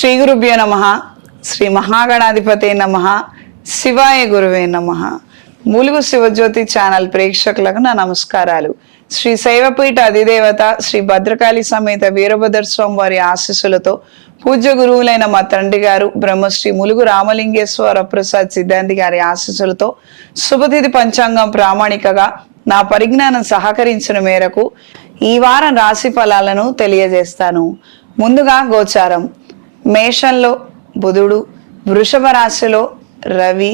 శ్రీ గురుభ్యో నమః. శ్రీ మహాగణాధిపతే నమః. శివాయ గురువే నమః. ములుగు శివజ్యోతి ఛానల్ ప్రేక్షకులకు నా నమస్కారాలు. శ్రీ శైవపీఠ అధిదేవత శ్రీ భద్రకాళి సమేత వీరభద్ర స్వామి వారి ఆశీస్సులతో పూజ్య గురువులైన మా తండ్రి గారు బ్రహ్మశ్రీ ములుగు రామలింగేశ్వర ప్రసాద్ సిద్ధాంతి గారి ఆశీస్సులతో శుభతిథి పంచాంగం ప్రామాణికగా నా పరిజ్ఞానం సహకరించిన మేరకు ఈ వారం రాశి ఫలాలను తెలియజేస్తాను. ముందుగా గోచారం. మేషంలో బుధుడు, వృషభ రాశిలో రవి,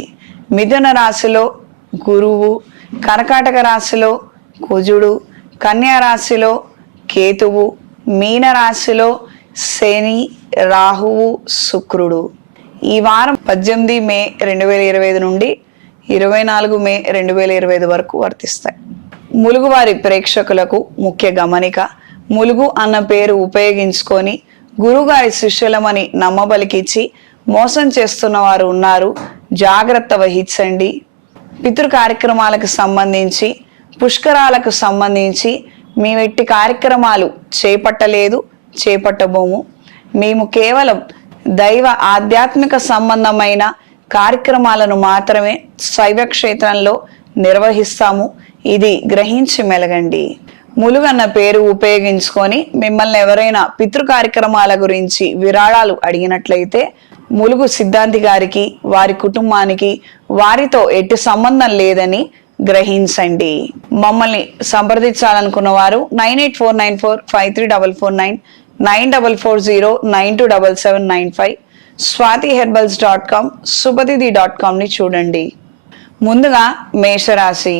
మిథున రాశిలో గురువు, కర్కాటక రాశిలో కుజుడు, కన్యా రాశిలో కేతువు, మీన రాశిలో శని, రాహువు, శుక్రుడు. ఈ వారం 18 మే 2025 నుండి 24 మే 2025 వరకు వర్తిస్తాయి. ములుగువారి ప్రేక్షకులకు ముఖ్య గమనిక: ములుగు అన్న పేరు ఉపయోగించుకొని గురుగారి శిష్యులమని నమ్మబలికిచ్చి మోసం చేస్తున్న వారు ఉన్నారు. జాగ్రత్త వహించండి. పితృ కార్యక్రమాలకు సంబంధించి, పుష్కరాలకు సంబంధించి మేము ఎట్టి కార్యక్రమాలు చేపట్టలేదు, చేపట్టబోము. మేము కేవలం దైవ ఆధ్యాత్మిక సంబంధమైన కార్యక్రమాలను మాత్రమే శైవక్షేత్రంలో నిర్వహిస్తాము. ఇది గ్రహించి మెలగండి. ములుగన్న పేరు ఉపయోగించుకొని మిమ్మల్ని ఎవరైనా పితృ కార్యక్రమాల గురించి విరాళాలు అడిగినట్లయితే ములుగు సిద్ధాంతి గారికి, వారి కుటుంబానికి వారితో ఎట్టి సంబంధం లేదని గ్రహించండి. మమ్మల్ని సంప్రదించాలనుకున్న వారు 9849453449, 9440927795, swatiherbals.com, subhatithi.com ని చూడండి. ముందుగా మేషరాశి.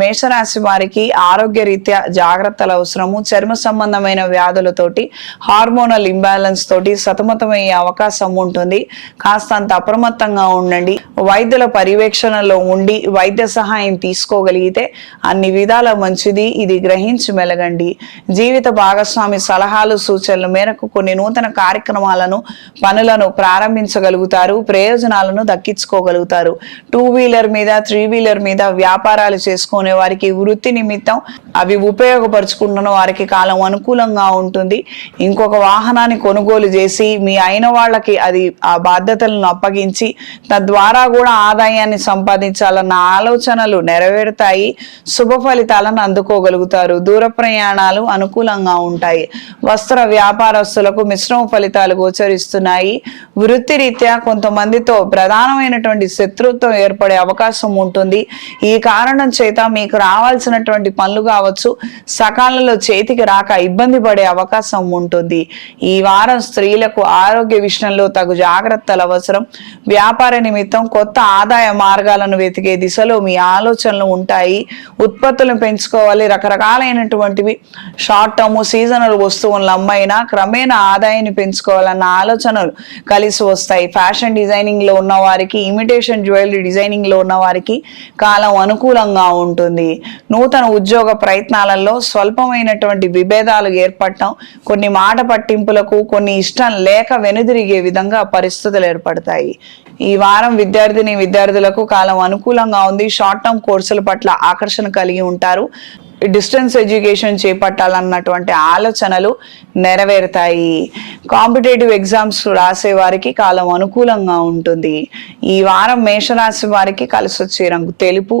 మేషరాశి వారికి ఆరోగ్య రీత్యా జాగ్రత్తలు అవసరము. చర్మ సంబంధమైన వ్యాధులతోటి, హార్మోనల్ ఇంబ్యాలెన్స్ తోటి సతమతమయ్యే అవకాశం ఉంటుంది. కాస్తంత అప్రమత్తంగా ఉండండి. వైద్యుల పర్యవేక్షణలో ఉండి వైద్య సహాయం తీసుకోగలిగితే అన్ని విధాల మంచిది. ఇది గ్రహించి మెలగండి. జీవిత భాగస్వామి సలహాలు సూచనల మేరకు కొన్ని నూతన కార్యక్రమాలను, పనులను ప్రారంభించగలుగుతారు. ప్రయోజనాలను దక్కించుకోగలుగుతారు. 2 వీలర్ మీద, 3 వీలర్ మీద వ్యాపారాలు చేసుకునే వారికి, వృత్తి నిమిత్తం అవి ఉపయోగపరుచుకుంటున్న వారికి కాలం అనుకూలంగా ఉంటుంది. ఇంకొక వాహనాన్ని కొనుగోలు చేసి మీ అయిన వాళ్ళకి అది ఆ బాధ్యతలను అప్పగించి తద్వారా కూడా ఆదాయాన్ని సంపాదించాలన్న ఆలోచనలు నెరవేరుతాయి. శుభ ఫలితాలను అందుకోగలుగుతారు. దూర ప్రయాణాలు అనుకూలంగా ఉంటాయి. వస్త్ర వ్యాపారస్తులకు మిశ్రమ ఫలితాలు గోచరిస్తున్నాయి. వృత్తిరీత్యా కొంతమందితో ప్రధానమైనటువంటి శత్రుత్వం ఏర్పడే అవకాశం ఉంటుంది. ఈ కారణం చేత మీకు రావాల్సినటువంటి పనులు కావచ్చు సకాలంలో చేతికి రాక ఇబ్బంది పడే అవకాశం ఉంటుంది. ఈ వారం స్త్రీలకు ఆరోగ్య విషయంలో తగు జాగ్రత్తలు అవసరం. వ్యాపార నిమిత్తం కొత్త ఆదాయ మార్గాలను వెతికే దిశలో మీ ఆలోచనలు ఉంటాయి. ఉత్పత్తులను పెంచుకోవాలి. రకరకాలైనటువంటివి షార్ట్ టర్మ్, సీజనల్ వస్తువులను అమ్మైనా క్రమేణా ఆదాయాన్ని పెంచుకోవాలన్న ఆలోచనలు కలిసి వస్తాయి. ఫ్యాషన్ డిజైనింగ్ లో ఉన్న వారికి, ఇమిటేషన్ జ్యువెలరీ డిజైనింగ్ లో ఉన్న వారికి కాలం అనుకూలంగా ఉంటుంది. నూతన ఉద్యోగ ప్రయత్నాలలో స్వల్పమైనటువంటి విభేదాలు ఏర్పడటం, కొన్ని మాట పట్టింపులకు, కొన్ని ఇష్టం లేక వెనుదిరిగే విధంగా పరిస్థితులు ఏర్పడతాయి. ఈ వారం విద్యార్థులకు కాలం అనుకూలంగా ఉంది. షార్ట్ టర్మ్ కోర్సుల పట్ల ఆకర్షణ కలిగి ఉంటారు. డిస్టెన్స్ ఎడ్యుకేషన్ చేపట్టాలన్నటువంటి ఆలోచనలు నెరవేరుతాయి. కాంపిటేటివ్ ఎగ్జామ్స్ రాసే వారికి కాలం అనుకూలంగా ఉంటుంది. ఈ వారం మేషరాశి వారికి కలిసి వచ్చే రంగు తెలుపు,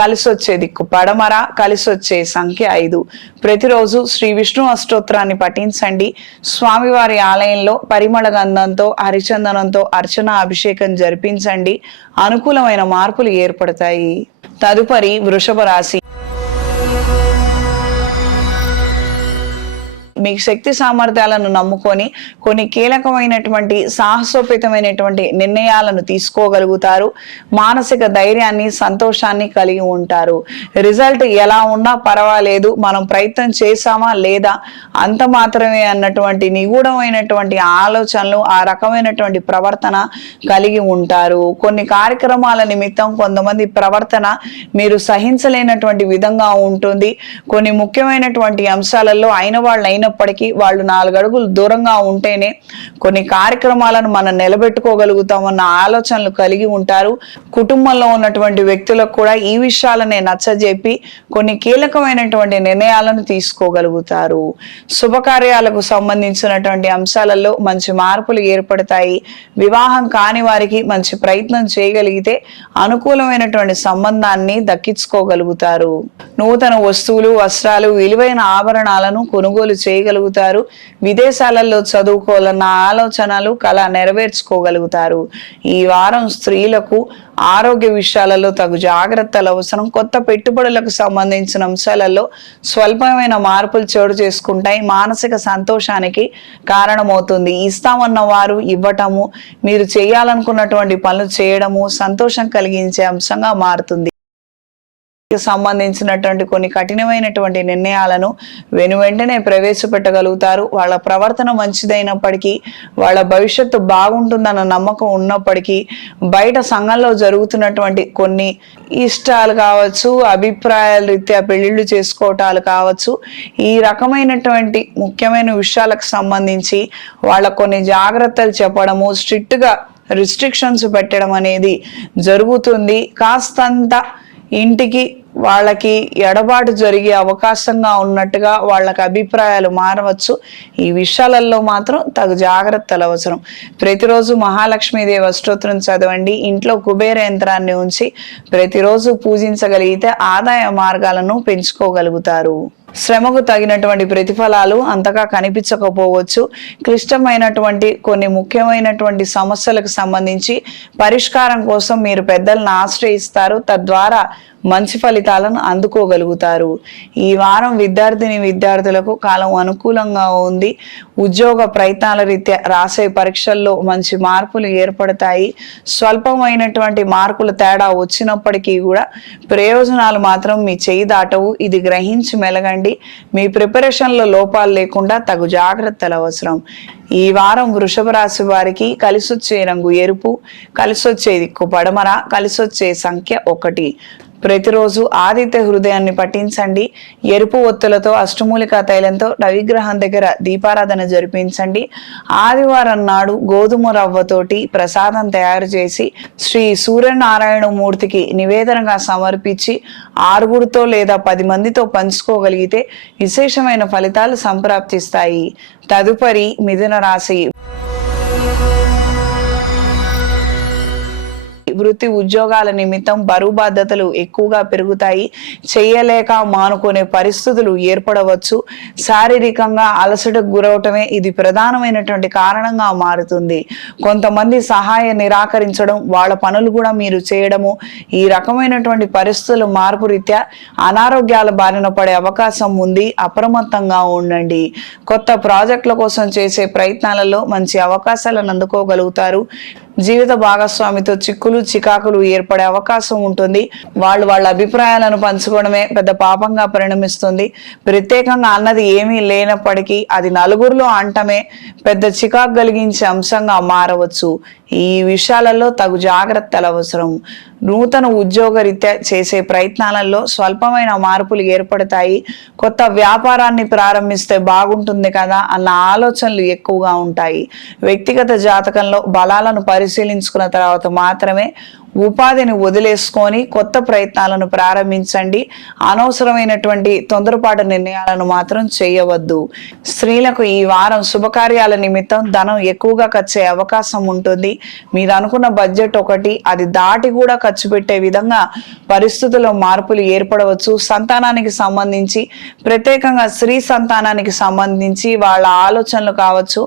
కలిసి వచ్చే దిక్కు పడమర, కలిసి వచ్చే సంఖ్య 5. ప్రతిరోజు శ్రీ విష్ణు అష్టోత్తరాన్ని పఠించండి. స్వామివారి ఆలయంలో పరిమళ గంధంతో, హరిచందనంతో అర్చన, అభిషేకం జరిపించండి. అనుకూలమైన మార్పులు ఏర్పడతాయి. తదుపరి వృషభ రాశి. మీ శక్తి సామర్థ్యాలను నమ్ముకొని కొన్ని కీలకమైనటువంటి సాహసోపేతమైనటువంటి నిర్ణయాలను తీసుకోగలుగుతారు. మానసిక ధైర్యాన్ని, సంతోషాన్ని కలిగి ఉంటారు. రిజల్ట్ ఎలా ఉన్నా పర్వాలేదు, మనం ప్రయత్నం చేశామా లేదా అంత మాత్రమే అన్నటువంటి నిగూఢమైనటువంటి ఆలోచనలు, ఆ రకమైనటువంటి ప్రవర్తన కలిగి ఉంటారు. కొన్ని కార్యక్రమాల నిమిత్తం కొంతమంది ప్రవర్తన మీరు సహించలేనటువంటి విధంగా ఉంటుంది. కొన్ని ముఖ్యమైనటువంటి అంశాలలో అయిన వాళ్ళైన అయినప్పటికీ వాళ్ళు 4 అడుగులు దూరంగా ఉంటేనే కొన్ని కార్యక్రమాలను మనం నిలబెట్టుకోగలుగుతామన్న ఆలోచనలు కలిగి ఉంటారు. కుటుంబంలో ఉన్నటువంటి వ్యక్తులకు కూడా ఈ విషయాలనే నచ్చజెప్పి కొన్ని కీలకమైనటువంటి నిర్ణయాలను తీసుకోగలుగుతారు. శుభకార్యాలకు సంబంధించినటువంటి అంశాలలో మంచి మార్పులు ఏర్పడతాయి. వివాహం కాని వారికి మంచి ప్రయత్నం చేయగలిగితే అనుకూలమైనటువంటి సంబంధాన్ని దక్కించుకోగలుగుతారు. నూతన వస్తువులు, వస్త్రాలు, విలువైన ఆభరణాలను కొనుగోలు చేయగలుగుతారు. విదేశాలలో చదువుకోవాలన్న ఆలోచనలు కళ నెరవేర్చుకోగలుగుతారు. ఈ వారం స్త్రీలకు ఆరోగ్య విషయాలలో తగు జాగ్రత్తలు అవసరం. కొత్త పెట్టుబడులకు సంబంధించిన అంశాలలో స్వల్పమైన మార్పులు చోటు చేసుకుంటాయి. మానసిక సంతోషానికి కారణమవుతుంది. ఇస్తామన్న వారు ఇవ్వటము, మీరు చేయాలనుకున్నటువంటి పనులు చేయడము సంతోషం కలిగించే అంశంగా మారుతుంది. సంబంధించినటువంటి కొన్ని కఠినమైనటువంటి నిర్ణయాలను వెనువెంటనే ప్రవేశపెట్టగలుగుతారు. వాళ్ళ ప్రవర్తన మంచిదైనప్పటికీ, వాళ్ళ భవిష్యత్తు బాగుంటుందన్న నమ్మకం ఉన్నప్పటికీ, బయట సంఘంలో జరుగుతున్నటువంటి కొన్ని ఇష్టాలు కావచ్చు, అభిప్రాయాల రీత్యా పెళ్లిళ్ళు చేసుకోవటాలు కావచ్చు, ఈ రకమైనటువంటి ముఖ్యమైన విషయాలకు సంబంధించి వాళ్ళ కొన్ని జాగ్రత్తలు చెప్పడము, స్ట్రిక్ట్ గా రిస్ట్రిక్షన్స్ పెట్టడం అనేది జరుగుతుంది. కాస్తంత ఇంటికి వాళ్ళకి ఎడబాటు జరిగే అవకాశంగా ఉన్నట్టుగా వాళ్ళకి అభిప్రాయాలు మారవచ్చు. ఈ విషయాలలో మాత్రం తగు జాగ్రత్తలు అవసరం. ప్రతిరోజు మహాలక్ష్మీదేవి అష్టోత్తరం చదవండి. ఇంట్లో కుబేర యంత్రాన్ని ఉంచి ప్రతిరోజు పూజించగలిగితే ఆదాయ మార్గాలను పెంచుకోగలుగుతారు. శ్రమకు తగినటువంటి ప్రతిఫలాలు అంతగా కనిపించకపోవచ్చు. క్లిష్టమైనటువంటి కొన్ని ముఖ్యమైనటువంటి సమస్యలకు సంబంధించి పరిష్కారం కోసం మీరు పెద్దలను ఆశ్రయిస్తారు. తద్వారా మంచి ఫలితాలను అందుకోగలుగుతారు. ఈ వారం విద్యార్థులకు కాలం అనుకూలంగా ఉంది. ఉద్యోగ ప్రయత్నాల రీత్యా రాసే పరీక్షల్లో మంచి మార్పులు ఏర్పడతాయి. స్వల్పమైనటువంటి మార్కుల తేడా వచ్చినప్పటికీ కూడా ప్రయోజనాలు మాత్రం మీ చేయి దాటవు. ఇది గ్రహించి మెలగండి. మీ ప్రిపరేషన్లో లోపాలు లేకుండా తగు జాగ్రత్తలు అవసరం. ఈ వారం వృషభ రాశి వారికి కలిసొచ్చే రంగు ఎరుపు, కలిసొచ్చే దిక్కు పడమర, కలిసొచ్చే సంఖ్య 1. ప్రతిరోజు ఆదిత్య హృదయాన్ని పఠించండి. ఎరుపు ఒత్తులతో అష్టమూలికా తైలంతో నవిగ్రహం దగ్గర దీపారాధన జరిపించండి. ఆదివారం నాడు గోధుమ రవ్వతోటి ప్రసాదం తయారు చేసి శ్రీ సూర్యనారాయణ మూర్తికి నివేదనగా సమర్పించి 6 లేదా 10 మందితో పంచుకోగలిగితే విశేషమైన ఫలితాలు సంప్రాప్తిస్తాయి. తదుపరి మిథున రాశి. వృత్తి ఉద్యోగాల నిమిత్తం బరువు బాధ్యతలు ఎక్కువగా పెరుగుతాయి. చేయలేక మానుకునే పరిస్థితులు ఏర్పడవచ్చు. శారీరకంగా అలసటకు గురవటమే ఇది ప్రధానమైనటువంటి కారణంగా మారుతుంది. కొంతమంది సహాయ నిరాకరించడం, వాళ్ళ పనులు కూడా మీరు చేయడము, ఈ రకమైనటువంటి పరిస్థితుల మార్పు రీత్యా అనారోగ్యాల బారిన పడే అవకాశం ఉంది. అప్రమత్తంగా ఉండండి. కొత్త ప్రాజెక్టుల కోసం చేసే ప్రయత్నాలలో మంచి అవకాశాలను అందుకోగలుగుతారు. జీవిత భాగస్వామితో చిక్కులు చికాకులు ఏర్పడే అవకాశం ఉంటుంది. వాళ్ళ అభిప్రాయాలను పంచుకోవడమే పెద్ద పాపంగా పరిణమిస్తుంది. ప్రత్యేకంగా అన్నది ఏమీ లేనప్పటికీ అది నలుగురిలో అంటమే పెద్ద చికాకు కలిగించే అంశంగా మారవచ్చు. ఈ విషయాలలో తగు జాగ్రత్తలు అవసరం. నూతన ఉద్యోగ రీత్యా చేసే ప్రయత్నాలలో స్వల్పమైన మార్పులు ఏర్పడతాయి. కొత్త వ్యాపారాన్ని ప్రారంభిస్తే బాగుంటుంది కదా అన్న ఆలోచనలు ఎక్కువగా ఉంటాయి. వ్యక్తిగత జాతకంలో బలాలను పరిశీలించుకున్న తర్వాత మాత్రమే ఉపాధిని వదిలేసుకొని కొత్త ప్రయత్నాలను ప్రారంభించండి. అనవసరమైనటువంటి తొందరపాటు నిర్ణయాలను మాత్రం చేయవద్దు. స్త్రీలకు ఈ వారం శుభకార్యాల నిమిత్తం ధనం ఎక్కువగా ఖర్చు అయ్యే అవకాశం ఉంటుంది. మీరు అనుకున్న బడ్జెట్ ఒకటి, అది దాటి కూడా ఖర్చు పెట్టే విధంగా పరిస్థితుల్లో మార్పులు ఏర్పడవచ్చు. సంతానానికి సంబంధించి, ప్రత్యేకంగా స్త్రీ సంతానానికి సంబంధించి వాళ్ళ ఆలోచనలు కావచ్చు,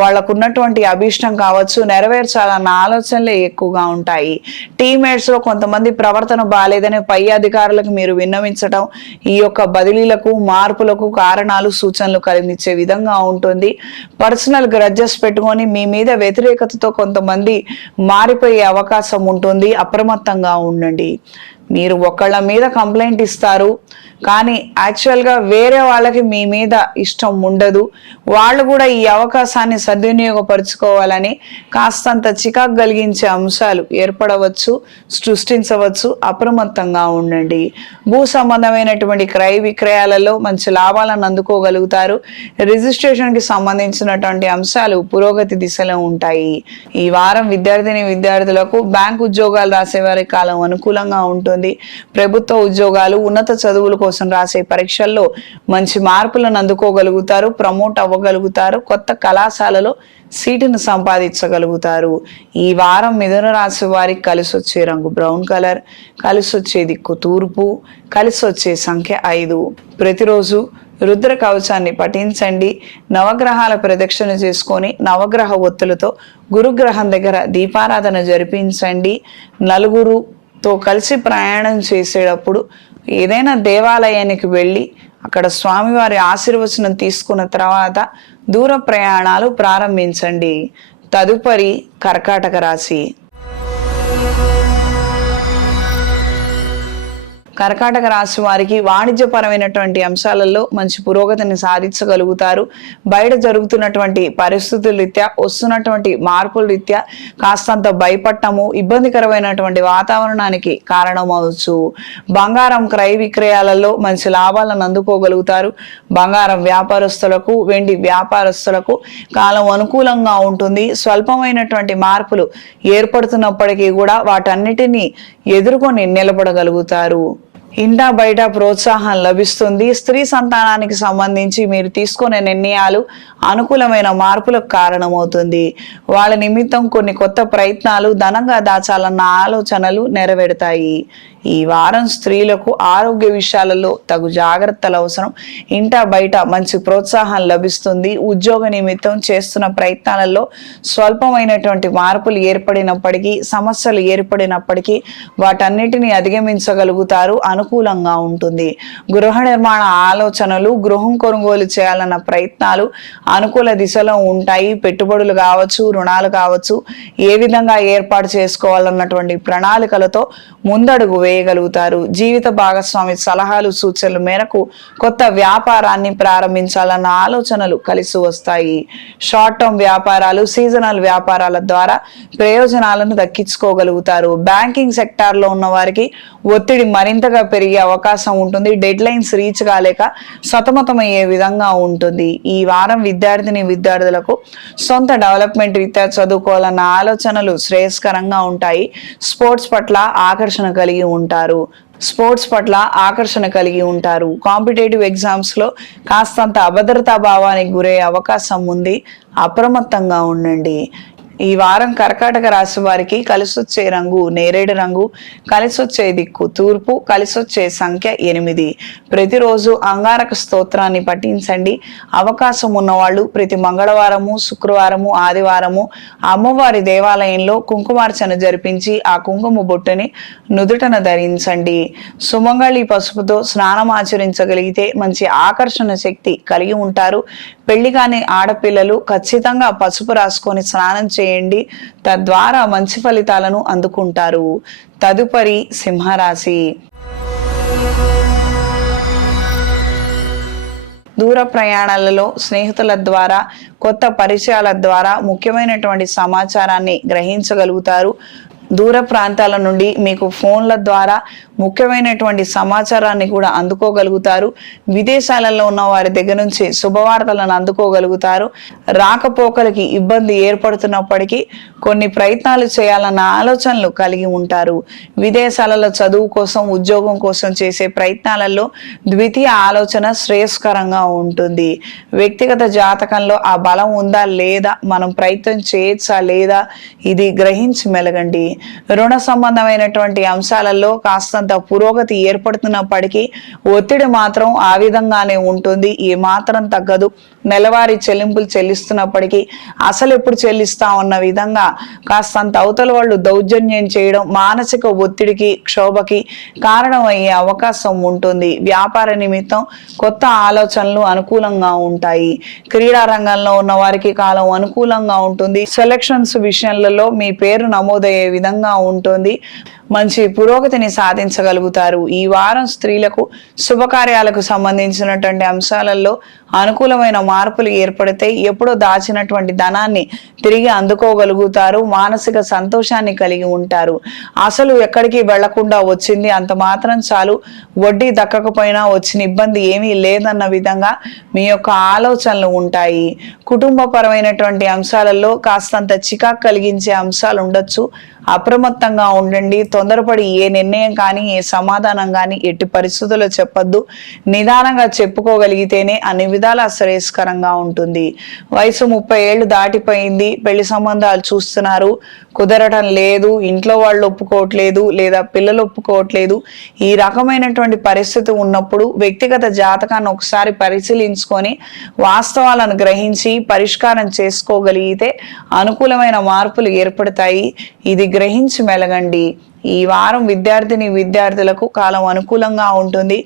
వాళ్ళకున్నటువంటి అభీష్టం కావచ్చు, నెరవేర్చాలన్న ఆలోచనలే ఎక్కువగా ఉంటాయి. టీమ్మేట్స్ లో కొంతమంది ప్రవర్తన బాలేదని పై అధికారులకు మీరు విన్నవించడం ఈ యొక్క బదిలీలకు మార్పులకు కారణాలు సూచనలు కలిగించే విధంగా ఉంటుంది. పర్సనల్ గ్రడ్జెస్ పెట్టుకొని మీ మీద వ్యతిరేకతతో కొంతమంది మారిపోయే అవకాశం ఉంటుంది. అప్రమత్తంగా ఉండండి. మీరు ఒకళ్ళ మీద కంప్లైంట్ ఇస్తారు, కానీ యాక్చువల్గా వేరే వాళ్ళకి మీ మీద ఇష్టం ఉండదు. వాళ్ళు కూడా ఈ అవకాశాన్ని సద్వినియోగపరుచుకోవాలని కాస్తంత చికాకు కలిగించే అంశాలు ఏర్పడవచ్చు, సృష్టించవచ్చు. అప్రమత్తంగా ఉండండి. భూ సంబంధమైనటువంటి క్రయ విక్రయాలలో మంచి లాభాలను అందుకోగలుగుతారు. రిజిస్ట్రేషన్కి సంబంధించినటువంటి అంశాలు పురోగతి దిశలో ఉంటాయి. ఈ వారం విద్యార్థులకు బ్యాంక్ ఉద్యోగాలు రాసే వారి కాలం అనుకూలంగా ఉంటుంది. ప్రభుత్వ ఉద్యోగాలు, ఉన్నత చదువుల కోసం రాసే పరీక్షల్లో మంచి మార్పులను అందుకోగలుగుతారు. ప్రమోట్ అవ్వగలుగుతారు. కొత్త కళాశాలలో సీటును సంపాదించగలుగుతారు. ఈ వారం మిథున రాశి వారికి కలిసి వచ్చే రంగు బ్రౌన్ కలర్, కలిసి వచ్చే దిక్కు తూర్పు, కలిసి వచ్చే సంఖ్య 5. ప్రతిరోజు రుద్ర కవచాన్ని పఠించండి. నవగ్రహాల ప్రదక్షిణ చేసుకొని నవగ్రహ ఒత్తులతో గురుగ్రహం దగ్గర దీపారాధన జరిపించండి. నలుగురుతో కలిసి ప్రయాణం చేసేటప్పుడు ఏదైనా దేవాలయానికి వెళ్ళి అక్కడ స్వామివారి ఆశీర్వచనం తీసుకున్న తర్వాత దూర ప్రయాణాలు ప్రారంభించండి. తదుపరి కర్కాటక రాశి. కర్కాటక రాశి వారికి వాణిజ్యపరమైనటువంటి అంశాలలో మంచి పురోగతిని సాధించగలుగుతారు. బయట జరుగుతున్నటువంటి పరిస్థితుల రీత్యా, వస్తున్నటువంటి మార్పుల రీత్యా కాస్తంత భయపడటము, ఇబ్బందికరమైనటువంటి వాతావరణానికి కారణమవచ్చు. బంగారం క్రయ విక్రయాలలో మంచి లాభాలను అందుకోగలుగుతారు. బంగారం వ్యాపారస్తులకు, వెండి వ్యాపారస్తులకు కాలం అనుకూలంగా ఉంటుంది. స్వల్పమైనటువంటి మార్పులు ఏర్పడుతున్నప్పటికీ కూడా వాటన్నిటినీ ఎదుర్కొని నిలబడగలుగుతారు. ఇంటా బయట ప్రోత్సాహం లభిస్తుంది. స్త్రీ సంతానానికి సంబంధించి మీరు తీసుకునే నిర్ణయాలు అనుకూలమైన మార్పులకు కారణమవుతుంది. వాళ్ళ నిమిత్తం కొన్ని కొత్త ప్రయత్నాలు, ధనంగా దాచాలన్న ఆలోచనలు నెరవేరుతాయి. ఈ వారం స్త్రీలకు ఆరోగ్య విషయాలలో తగు జాగ్రత్తలు అవసరం. ఇంటా బయట మంచి ప్రోత్సాహం లభిస్తుంది. ఉద్యోగ నిమిత్తం చేస్తున్న ప్రయత్నాలలో స్వల్పమైనటువంటి మార్పులు ఏర్పడినప్పటికీ, సమస్యలు ఏర్పడినప్పటికీ వాటన్నిటిని అధిగమించగలుగుతారు. అనుకూలంగా ఉంటుంది. గృహ నిర్మాణ ఆలోచనలు, గృహం కొనుగోలు చేయాలన్న ప్రయత్నాలు అనుకూల దిశలో ఉంటాయి. పెట్టుబడులు కావచ్చు, రుణాలు కావచ్చు, ఏ విధంగా ఏర్పాటు చేసుకోవాలన్నటువంటి ప్రణాళికలతో ముందడుగు వేయగలుగుతారు. జీవిత భాగస్వామి సలహాలు, సూచనల మేరకు కొత్త వ్యాపారాన్ని ప్రారంభించాలన్న ఆలోచనలు కలిసి వస్తాయి. షార్ట్ టర్మ్ వ్యాపారాలు, సీజనల్ వ్యాపారాల ద్వారా ప్రయోజనాలను దక్కించుకోగలుగుతారు. బ్యాంకింగ్ సెక్టార్లో ఉన్న వారికి ఒత్తిడి మరింతగా పెరిగే అవకాశం ఉంటుంది. డెడ్ లైన్స్ రీచ్ కాలేక సతమతమయ్యే విధంగా ఉంటుంది. ఈ వారం విద్యార్థులకు సొంత డెవలప్మెంట్ రీత్యా చదువుకోవాలన్న ఆలోచనలు శ్రేయస్కరంగా ఉంటాయి. స్పోర్ట్స్ పట్ల ఆకర్షణ కలిగి ఉంటారు. కాంపిటేటివ్ ఎగ్జామ్స్ లో కాస్తంత అభద్రతా భావానికి గురయ్యే అవకాశం ఉంది. అప్రమత్తంగా ఉండండి. ఈ వారం కర్కాటక రాశి వారికి కలిసొచ్చే రంగు నేరేడు రంగు, కలిసొచ్చే దిక్కు తూర్పు, కలిసొచ్చే సంఖ్య 8. ప్రతిరోజు అంగారక స్తోత్రాన్ని పఠించండి. అవకాశం ఉన్నవాళ్ళు ప్రతి మంగళవారము, శుక్రవారము, ఆదివారము అమ్మవారి దేవాలయంలో కుంకుమార్చన జరిపించి ఆ కుంకుమ బొట్టుని నుదుటన ధరించండి. సుమంగళి పసుపుతో స్నానం ఆచరించగలిగితే మంచి ఆకర్షణ శక్తి కలిగి ఉంటారు. పెళ్లి కాని ఆడపిల్లలు ఖచ్చితంగా పసుపు రాసుకొని స్నానం చేయండి. తద్వారా మంచి ఫలితాలను అందుకుంటారు. తదుపరి సింహరాశి. దూర ప్రయాణాలలో స్నేహితుల ద్వారా, కొత్త పరిచయాల ద్వారా ముఖ్యమైనటువంటి సమాచారాన్ని గ్రహించగలుగుతారు. దూర ప్రాంతాల నుండి మీకు ఫోన్ల ద్వారా ముఖ్యమైనటువంటి సమాచారాన్ని కూడా అందుకోగలుగుతారు. విదేశాలలో ఉన్న వారి దగ్గర నుంచి శుభవార్తలను అందుకోగలుగుతారు. రాకపోకలకి ఇబ్బంది ఏర్పడుతున్నప్పటికీ కొన్ని ప్రయత్నాలు చేయాలన్న ఆలోచనలు కలిగి ఉంటారు. విదేశాలలో చదువు కోసం, ఉద్యోగం కోసం చేసే ప్రయత్నాలలో ద్వితీయ ఆలోచన శ్రేయస్కరంగా ఉంటుంది. వ్యక్తిగత జాతకంలో ఆ బలం ఉందా లేదా, మనం ప్రయత్నం చేయొచ్చా లేదా, ఇది గ్రహించి మెలగండి. రుణ సంబంధమైనటువంటి అంశాలలో కాస్తంత పురోగతి ఏర్పడుతున్నప్పటికీ ఒత్తిడి మాత్రం ఆ విధంగానే ఉంటుంది. ఏ మాత్రం తగ్గదు. నెలవారీ చెల్లింపులు చెల్లిస్తున్నప్పటికీ అసలు ఎప్పుడు చెల్లిస్తా ఉన్న విధంగా కాస్తంత అవతల వాళ్ళు దౌర్జన్యం చేయడం మానసిక ఒత్తిడికి, క్షోభకి కారణమయ్యే అవకాశం ఉంటుంది. వ్యాపార నిమిత్తం కొత్త ఆలోచనలు అనుకూలంగా ఉంటాయి. క్రీడా రంగంలో ఉన్న వారికి కాలం అనుకూలంగా ఉంటుంది. సెలక్షన్స్ విషయాలలో మీ పేరు నమోదయ్యే విధంగా ఉంటుంది. మంచి పురోగతిని సాధించగలుగుతారు. ఈ వారం స్త్రీలకు శుభకార్యాలకు సంబంధించినటువంటి అంశాలలో అనుకూలమైన మార్పులు ఏర్పడితే ఎప్పుడో దాచినటువంటి ధనాన్ని తిరిగి అందుకోగలుగుతారు. మానసిక సంతోషాన్ని కలిగి ఉంటారు. అసలు ఎక్కడికి వెళ్లకుండా వచ్చింది అంత మాత్రం చాలు, వడ్డీ దక్కకపోయినా వచ్చిన ఇబ్బంది ఏమీ లేదన్న విధంగా మీ యొక్క ఆలోచనలు ఉంటాయి. కుటుంబపరమైనటువంటి అంశాలలో కాస్తంత చికాకు కలిగించే అంశాలు ఉండొచ్చు. అప్రమత్తంగా ఉండండి. తొందరపడి ఏ నిర్ణయం కానీ ఏ సమాధానం కానీ ఎట్టి పరిస్థితుల్లో చెప్పొద్దు. నిదానంగా చెప్పుకోగలిగితేనే అన్ని విధాలా శ్రేయస్కరంగా ఉంటుంది. వయసు 30 ఏళ్ళు దాటిపోయింది, పెళ్లి సంబంధాలు చూస్తున్నారు, కుదరటం లేదు, ఇంట్లో వాళ్ళు ఒప్పుకోవట్లేదు లేదా పిల్లలు ఒప్పుకోవట్లేదు. ఈ రకమైనటువంటి పరిస్థితి ఉన్నప్పుడు వ్యక్తిగత జాతకాన్ని ఒకసారి పరిశీలించుకొని వాస్తవాలను గ్రహించి పరిష్కారం చేసుకోగలిగితే అనుకూలమైన మార్పులు ఏర్పడతాయి. ఇది గ్రహించి మెలగండి. ఈ వారం విద్యార్థులకు కాలం అనుకూలంగా ఉంటుంది.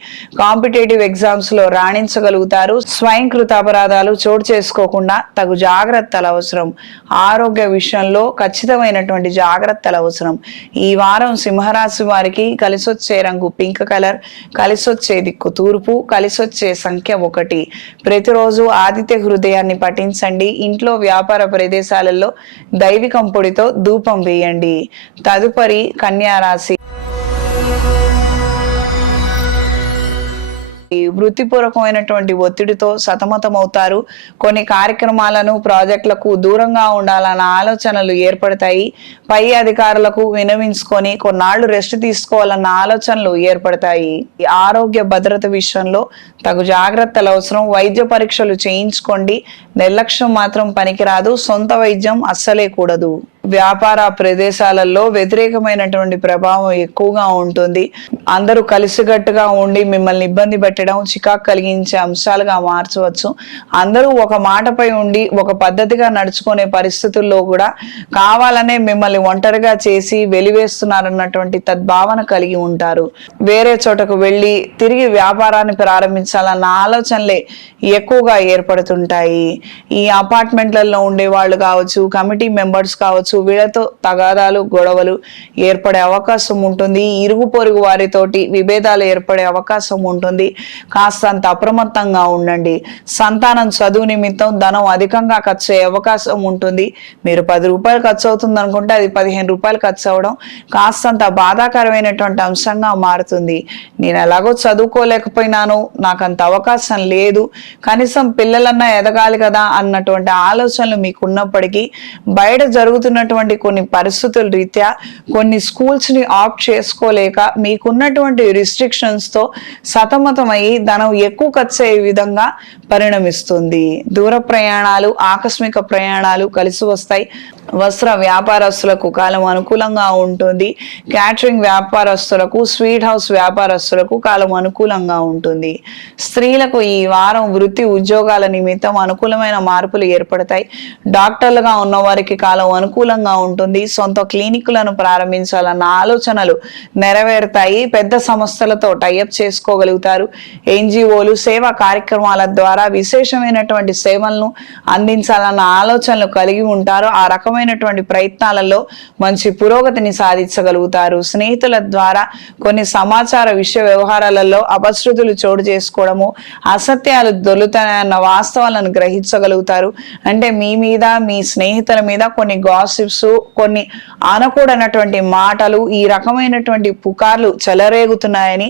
కాంపిటేటివ్ ఎగ్జామ్స్ లో రాణించగలుగుతారు. స్వయంకృత అపరాధాలు చోటు చేసుకోకుండా తగు జాగ్రత్తలు అవసరం. ఆరోగ్య విషయంలో ఖచ్చితమైనటువంటి జాగ్రత్తలు అవసరం. ఈ వారం సింహరాశి వారికి కలిసొచ్చే రంగు పింక్ కలర్, కలిసొచ్చే దిక్కు తూర్పు, కలిసొచ్చే సంఖ్య 1. ప్రతిరోజు ఆదిత్య హృదయాన్ని పఠించండి. ఇంట్లో వ్యాపార ప్రదేశాలలో దైవికం పొడితో ధూపం వేయండి. తదుపరి కన్యా రాశి. వృత్తిపూర్వకమైనటువంటి ఒత్తిడితో సతమతమవుతారు. కొన్ని కార్యక్రమాలను ప్రాజెక్టులకు దూరంగా ఉండాలన్న ఆలోచనలు ఏర్పడతాయి. పై అధికారులకు వినవించుకొని కొన్నాళ్లు రెస్ట్ తీసుకోవాలన్న ఆలోచనలు ఏర్పడతాయి. ఆరోగ్య భద్రత విషయంలో తగు జాగ్రత్తలు అవసరం. వైద్య పరీక్షలు చేయించుకోండి. నిర్లక్ష్యం మాత్రం పనికిరాదు. సొంత వైద్యం అస్సలే కూడదు. వ్యాపార ప్రదేశాలలో వ్యతిరేకమైనటువంటి ప్రభావం ఎక్కువగా ఉంటుంది. అందరూ కలిసికట్టుగా ఉండి మిమ్మల్ని ఇబ్బంది పెట్టడం, చికాకు కలిగించే అంశాలుగా మార్చవచ్చు. అందరూ ఒక మాటపై ఉండి ఒక పద్ధతిగా నడుచుకునే పరిస్థితుల్లో కూడా కావాలనే మిమ్మల్ని ఒంటరిగా చేసి వెలివేస్తున్నారన్నటువంటి తద్భావన కలిగి ఉంటారు. వేరే చోటకు వెళ్ళి తిరిగి వ్యాపారాన్ని ప్రారంభించాలన్న ఆలోచనలే ఎక్కువగా ఏర్పడుతుంటాయి. ఈ అపార్ట్మెంట్లలో ఉండే వాళ్ళు కావచ్చు, కమిటీ మెంబర్స్ కావచ్చు, వీళ్ళతో తగాదాలు గొడవలు ఏర్పడే అవకాశం ఉంటుంది. ఇరుగు పొరుగు వారితోటి విభేదాలు ఏర్పడే అవకాశం ఉంటుంది. కాస్తంత అప్రమత్తంగా ఉండండి. సంతానం చదువు నిమిత్తం ధనం అధికంగా ఖర్చు అయ్యే అవకాశం ఉంటుంది. మీరు 10 రూపాయలు ఖర్చు అవుతుంది అనుకుంటే అది 15 రూపాయలు ఖర్చు అవడం కాస్తంత బాధాకరమైనటువంటి అంశంగా మారుతుంది. నేను ఎలాగో చదువుకోలేకపోయినాను, నాకు అంత అవకాశం లేదు, కనీసం పిల్లలన్నా ఎదగాలి కదా అన్నటువంటి ఆలోచనలు మీకు ఉన్నప్పటికీ బయట జరుగుతున్నటువంటి కొన్ని పరిస్థితుల రీత్యా కొన్ని స్కూల్స్ ని ఆప్ట్ చేసుకోలేక మీకున్నటువంటి రిస్ట్రిక్షన్స్ తో సతమతమయ్యి ధనం ఎక్కువ ఖర్చు అయ్యే విధంగా పరిణమిస్తుంది. దూర ప్రయాణాలు, ఆకస్మిక ప్రయాణాలు కలిసి వస్తాయి. వస్త్ర వ్యాపారస్తులకు కాలం అనుకూలంగా ఉంటుంది. క్యాటరింగ్ వ్యాపారస్తులకు, స్వీట్ హౌస్ వ్యాపారస్తులకు కాలం అనుకూలంగా ఉంటుంది. స్త్రీలకు ఈ వారం వృత్తి ఉద్యోగాల నిమిత్తం అనుకూలమైన మార్పులు ఏర్పడతాయి. డాక్టర్లుగా ఉన్న వారికి కాలం అనుకూలంగా ఉంటుంది. సొంత క్లినిక్లను ప్రారంభించాలన్న ఆలోచనలు నెరవేరుతాయి. పెద్ద సంస్థలతో టైఅప్ చేసుకోగలుగుతారు. ఎన్జిఓలు సేవా కార్యక్రమాల ద్వారా విశేషమైనటువంటి సేవలను అందించాలన్న ఆలోచనలు కలిగి ఉంటారు. ఆ రకమైనటువంటి ప్రయత్నాలలో మంచి పురోగతిని సాధించగలుగుతారు. స్నేహితుల ద్వారా కొన్ని సమాచార విషయ వ్యవహారాలలో అపశృతులు చోటు చేసుకోవడము, అసత్యాలు దొలుతాయన్న వాస్తవాలను గ్రహించగలుగుతారు. అంటే మీ మీద, మీ స్నేహితుల మీద కొన్ని గాసిప్స్, కొన్ని అనకూడనటువంటి మాటలు, ఈ రకమైనటువంటి పుకార్లు చెలరేగుతున్నాయని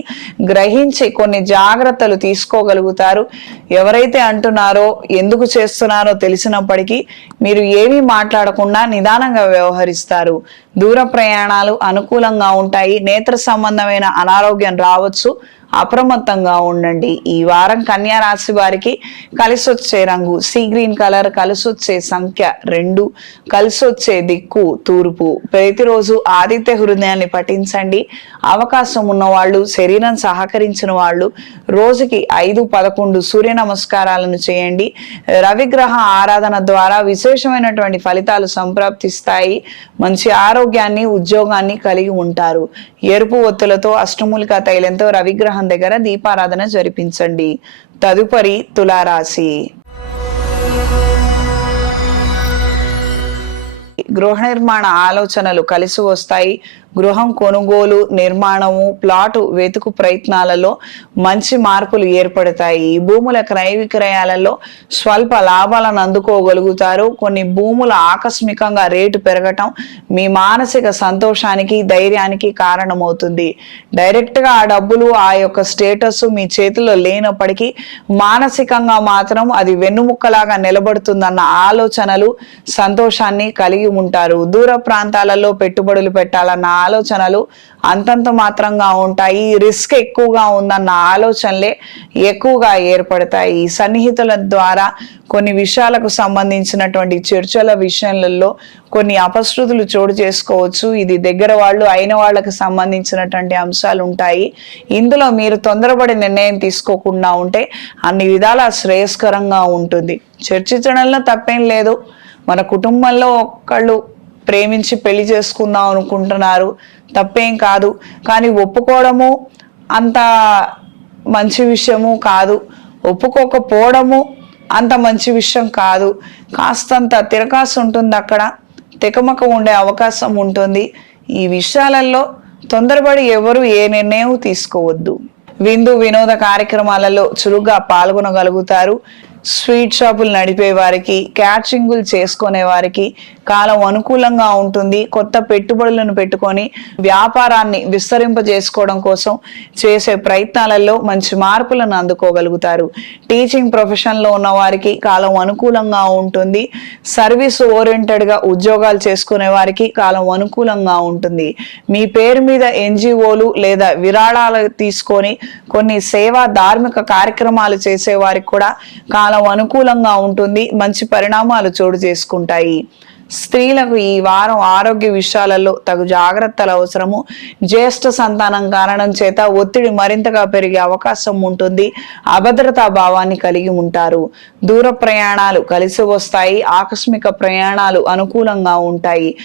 గ్రహించి కొన్ని జాగ్రత్తలు తీసుకోగలుగుతారు. ఎవరైతే అంటున్నారో, ఎందుకు చేస్తున్నారో తెలిసినప్పటికీ మీరు ఏమీ మాట్లాడకుండా నిదానంగా వ్యవహరిస్తారు. దూర ప్రయాణాలు అనుకూలంగా ఉంటాయి. నేత్ర సంబంధమైన అనారోగ్యం రావచ్చు. అప్రమత్తంగా ఉండండి. ఈ వారం కన్యా రాశి వారికి కలిసొచ్చే రంగు సీ గ్రీన్ కలర్, కలిసొచ్చే సంఖ్య 2, కలిసొచ్చే దిక్కు తూర్పు. ప్రతిరోజు ఆదిత్య హృదయాన్ని పఠించండి. అవకాశం ఉన్న వాళ్ళు, శరీరం సహకరించిన వాళ్ళు రోజుకి 5-11 సూర్య నమస్కారాలను చేయండి. రవిగ్రహ ఆరాధన ద్వారా విశేషమైనటువంటి ఫలితాలు సంప్రాప్తిస్తాయి. మంచి ఆరోగ్యాన్ని, ఉద్యోగాన్ని కలిగి ఉంటారు. ఎరుపు ఒత్తులతో అష్టమూలికా తైలంతో రవిగ్రహం దగ్గర దీపారాధన జరిపించండి. తదుపరి తులారాశి. గృహ నిర్మాణ ఆలోచనలు కలిసి వస్తాయి. గృహం కొనుగోలు, నిర్మాణము, ప్లాటు వెతుకు ప్రయత్నాలలో మంచి మార్పులు ఏర్పడతాయి. భూముల క్రయ విక్రయాలలో స్వల్ప లాభాలను అందుకోగలుగుతారు. కొన్ని భూముల ఆకస్మికంగా రేటు పెరగటం మీ మానసిక సంతోషానికి, ధైర్యానికి కారణమవుతుంది. డైరెక్ట్ గా ఆ డబ్బులు, ఆ యొక్క స్టేటస్ మీ చేతిలో లేనప్పటికీ మానసికంగా మాత్రం అది వెన్నుముక్కలాగా నిలబడుతుందన్న ఆలోచనలు, సంతోషాన్ని కలిగి ఉంటారు. దూర ప్రాంతాలలో పెట్టుబడులు పెట్టాలన్న ఆలోచనలు అంతంత మాత్రంగా ఉంటాయి. రిస్క్ ఎక్కువగా ఉందన్న ఆలోచనలే ఎక్కువగా ఏర్పడతాయి. సన్నిహితుల ద్వారా కొన్ని విషయాలకు సంబంధించినటువంటి చర్చల విషయాలలో కొన్ని అపశృతులు చోటు చేసుకోవచ్చు. ఇది దగ్గర వాళ్ళు అయిన వాళ్ళకి సంబంధించినటువంటి అంశాలు ఉంటాయి. ఇందులో మీరు తొందరపడి నిర్ణయం తీసుకోకుండా ఉంటే అన్ని విధాల శ్రేయస్కరంగా ఉంటుంది. చర్చించడంలో తప్పేం లేదు. మన కుటుంబంలో ఒక్కళ్ళు ప్రేమించి పెళ్లి చేసుకుందాం అనుకుంటున్నారు, తప్పేం కాదు. కానీ ఒప్పుకోవడము అంత మంచి విషయము కాదు, ఒప్పుకోకపోవడము అంత మంచి విషయం కాదు. కాస్తంత తిరకాసు ఉంటుంది, అక్కడ తికమక ఉండే అవకాశం ఉంటుంది. ఈ విషయాలలో తొందరపడి ఎవరు ఏ నిర్ణయం తీసుకోవద్దు. విందు వినోద కార్యక్రమాలలో చురుగ్గా పాల్గొనగలుగుతారు. స్వీట్ షాపులు నడిపే వారికి, క్యాటరింగులు చేసుకునే వారికి కాలం అనుకూలంగా ఉంటుంది. కొత్త పెట్టుబడులను పెట్టుకొని వ్యాపారాన్ని విస్తరింపజేసుకోవడం కోసం చేసే ప్రయత్నాలలో మంచి మార్పులను అందుకోగలుగుతారు. టీచింగ్ ప్రొఫెషన్లో ఉన్న వారికి కాలం అనుకూలంగా ఉంటుంది. సర్వీస్ ఓరియంటెడ్గా ఉద్యోగాలు చేసుకునే వారికి కాలం అనుకూలంగా ఉంటుంది. మీ పేరు మీద ఎన్జిఓలు లేదా విరాళాలు తీసుకొని కొన్ని సేవా ధార్మిక కార్యక్రమాలు చేసే వారికి కూడా కాలం అనుకూలంగా ఉంటుంది. మంచి పరిణామాలు చోటు చేసుకుంటాయి. స్త్రీలకు ఈ వారం ఆరోగ్య విషయాలలో తగు జాగ్రత్తలు అవసరము. జ్యేష్ఠ సంతానం కారణం చేత ఒత్తిడి మరింతగా పెరిగే అవకాశం ఉంటుంది. అభద్రతా భావాన్ని కలిగి ఉంటారు. దూర ప్రయాణాలు కలిసి వస్తాయి. ఆకస్మిక ప్రయాణాలు అనుకూలంగా ఉంటాయి.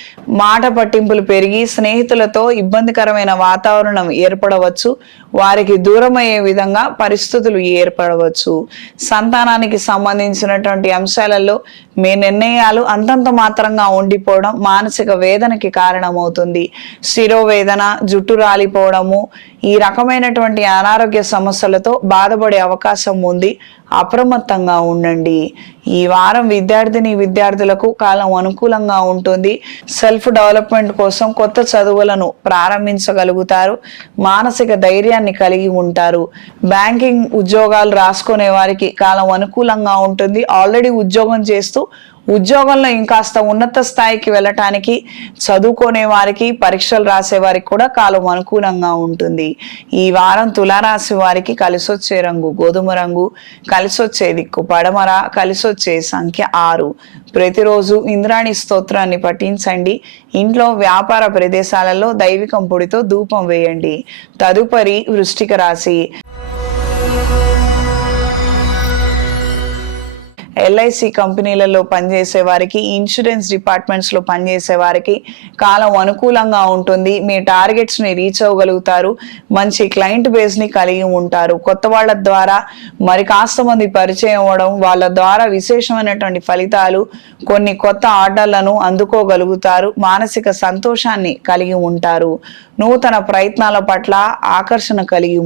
మాట పట్టింపులు పెరిగి స్నేహితులతో ఇబ్బందికరమైన వాతావరణం ఏర్పడవచ్చు. వారికి దూరమయ్యే విధంగా పరిస్థితులు ఏర్పడవచ్చు. సంతానానికి సంబంధించినటువంటి అంశాలలో మీ నిర్ణయాలు అంతంత మాత్రంగా ఉండిపోవడం మానసిక వేదనకి కారణమవుతుంది. శిరోవేదన, జుట్టు రాలిపోవడము, ఈ రకమైనటువంటి అనారోగ్య సమస్యలతో బాధపడే అవకాశం ఉంది. అప్రమత్తంగా ఉండండి. ఈ వారం విద్యార్థులకు కాలం అనుకూలంగా ఉంటుంది. సెల్ఫ్ డెవలప్మెంట్ కోసం కొత్త చదువులను ప్రారంభించగలుగుతారు. మానసిక ధైర్యాన్ని కలిగి ఉంటారు. బ్యాంకింగ్ ఉద్యోగాలు రాసుకునే వారికి కాలం అనుకూలంగా ఉంటుంది. ఆల్రెడీ ఉద్యోగం చేస్తూ ఉద్యోగంలో ఇంకాస్త ఉన్నత స్థాయికి వెళ్ళటానికి చదువుకునే వారికి, పరీక్షలు రాసే వారికి కూడా కాలం అనుకూలంగా ఉంటుంది. ఈ వారం తులారాశి వారికి కలిసొచ్చే రంగు గోధుమ రంగు, కలిసొచ్చే దిక్కు పడమర, కలిసొచ్చే సంఖ్య 6. ప్రతిరోజు ఇంద్రాణి స్తోత్రాన్ని పఠించండి. ఇంట్లో, వ్యాపార ప్రదేశాలలో దైవికం పొడితో ధూపం వేయండి. తదుపరి వృశ్చిక రాశి. ఎల్ఐసి కంపెనీలలో పనిచేసే వారికి, ఇన్సూరెన్స్ డిపార్ట్మెంట్స్ లో పనిచేసే వారికి కాలం అనుకూలంగా ఉంటుంది. మీ టార్గెట్స్ ని రీచ్ అవ్వగలుగుతారు. మంచి క్లయింట్ బేస్ ని కలిగి ఉంటారు. కొత్త వాళ్ళ ద్వారా మరి కాస్త మంది పరిచయం అవ్వడం, వాళ్ళ ద్వారా విశేషమైనటువంటి ఫలితాలు, కొన్ని కొత్త ఆర్డర్లను అందుకోగలుగుతారు. మానసిక సంతోషాన్ని కలిగి ఉంటారు. నూతన ప్రయత్నాల పట్ల ఆకర్షణ కలిగి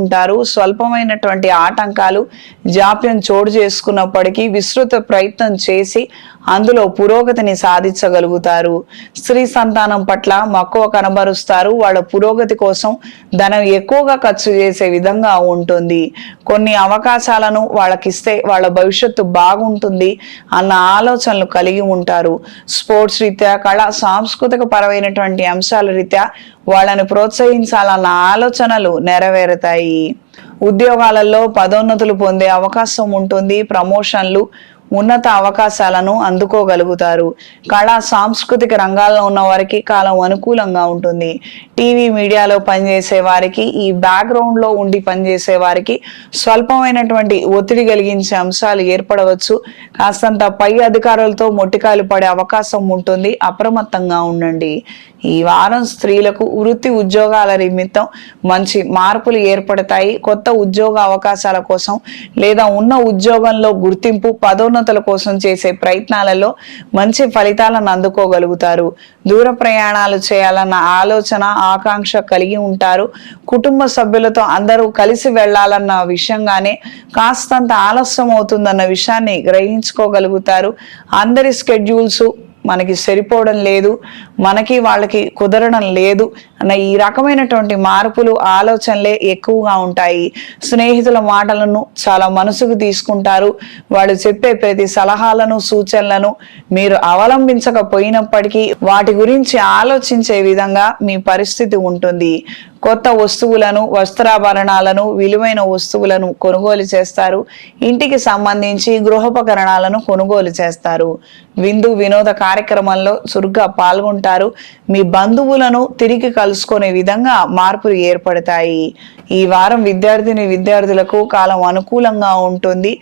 ఉంటారు. స్వల్పమైనటువంటి ఆటంకాలు, జాప్యం చోటు చేసుకున్నప్పటికీ విస్తృత ప్రయత్నం చేసి అందులో పురోగతిని సాధించగలుగుతారు. స్త్రీ సంతానం పట్ల మక్కువ కనబరుస్తారు. వాళ్ళ పురోగతి కోసం ధనం ఎక్కువగా ఖర్చు చేసే విధంగా ఉంటుంది. కొన్ని అవకాశాలను వాళ్ళకిస్తే వాళ్ళ భవిష్యత్తు బాగుంటుంది అన్న ఆలోచనలు కలిగి ఉంటారు. స్పోర్ట్స్ రీత్యా, కళా సాంస్కృతిక పరమైనటువంటి అంశాల రీత్యా వాళ్ళని ప్రోత్సహించాలన్న ఆలోచనలు నెరవేరుతాయి. ఉద్యోగాలలో పదోన్నతులు పొందే అవకాశం ఉంటుంది. ప్రమోషన్లు, ఉన్నత అవకాశాలను అందుకోగలుగుతారు. కళా సాంస్కృతిక రంగాల్లో ఉన్న వారికి కాలం అనుకూలంగా ఉంటుంది. టీవీ మీడియాలో పనిచేసే వారికి, ఈ బ్యాక్గ్రౌండ్ లో ఉండి పనిచేసే వారికి స్వల్పమైనటువంటి ఒత్తిడి కలిగించే అంశాలు ఏర్పడవచ్చు. కాస్తంత పై అధికారులతో మొట్టికాయలు పడే అవకాశం ఉంటుంది. అప్రమత్తంగా ఉండండి. ఈ వారం స్త్రీలకు వృత్తి ఉద్యోగాల నిమిత్తం మంచి మార్పులు ఏర్పడతాయి. కొత్త ఉద్యోగ అవకాశాల కోసం లేదా ఉన్న ఉద్యోగంలో గుర్తింపు, పదోన్నతుల కోసం చేసే ప్రయత్నాలలో మంచి ఫలితాలను అందుకోగలుగుతారు. దూర ప్రయాణాలు చేయాలన్న ఆలోచన, ఆకాంక్ష కలిగి ఉంటారు. కుటుంబ సభ్యులతో అందరూ కలిసి వెళ్లాలన్న విషయంగానే కాస్తంత ఆలస్యం అవుతుందన్న విషయాన్ని గ్రహించుకోగలుగుతారు. అందరి స్కెడ్యూల్స్ మనకి సరిపోవడం లేదు, మనకి వాళ్ళకి కుదరడం లేదు అన్న ఈ రకమైనటువంటి మార్పులు, ఆలోచనలే ఎక్కువగా ఉంటాయి. స్నేహితుల మాటలను చాలా మనసుకు తీసుకుంటారు. వాళ్ళు చెప్పే ప్రతి సలహాలను, సూచనలను మీరు అవలంబించకపోయినప్పటికీ వాటి గురించి ఆలోచించే విధంగా మీ పరిస్థితి ఉంటుంది. కొత్త వస్తువులను, వస్త్రాభరణాలను, విలువైన వస్తువులను కొనుగోలు చేస్తారు. ఇంటికి సంబంధించి గృహోపకరణాలను కొనుగోలు చేస్తారు. విందు వినోద కార్యక్రమంలో చురుగ్గా పాల్గొంటారు. మీ బంధువులను తిరిగి కలుసుకునే విధంగా మార్పులు ఏర్పడతాయి. ఈ వారం విద్యార్థులకు కాలం అనుకూలంగా ఉంటుంది.